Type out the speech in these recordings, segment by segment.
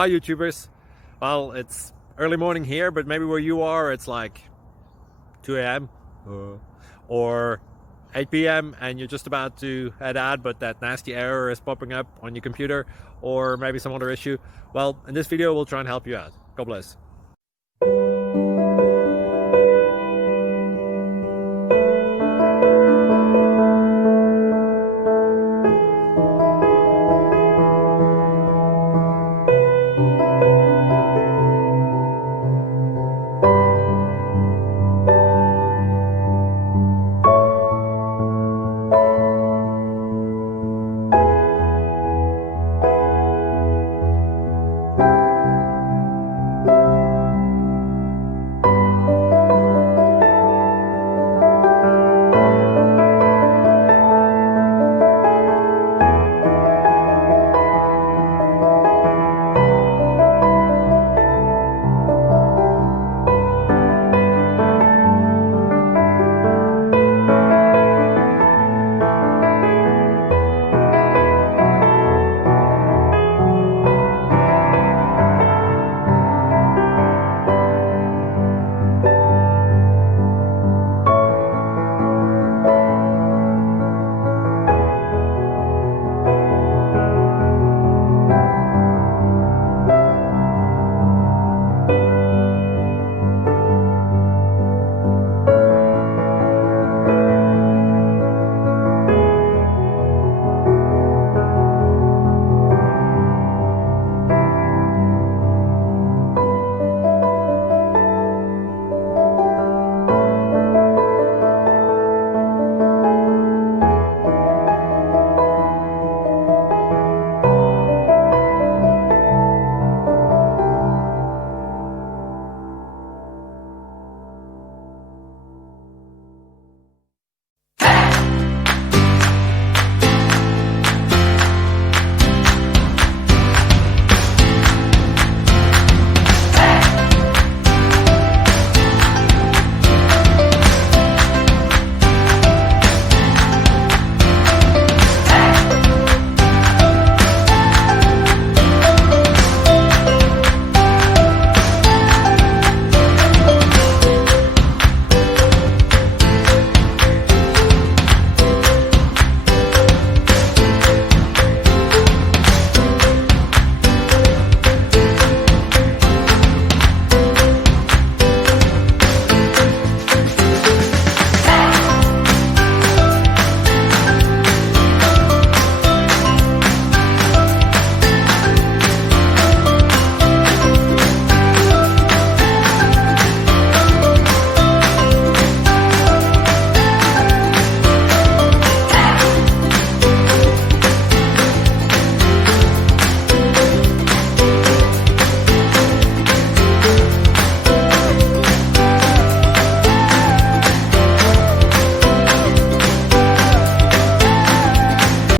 Hi YouTubers. Well, it's early morning here, but maybe where you are it's like 2 a.m. or 8 p.m. and you're just about to head out, but that nasty error is popping up on your computer, or maybe some other issue. Well, in this video we'll try and help you out. God bless.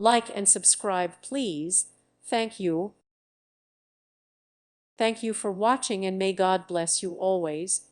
Like and subscribe, please. Thank you. Thank you for watching, and may God bless you always.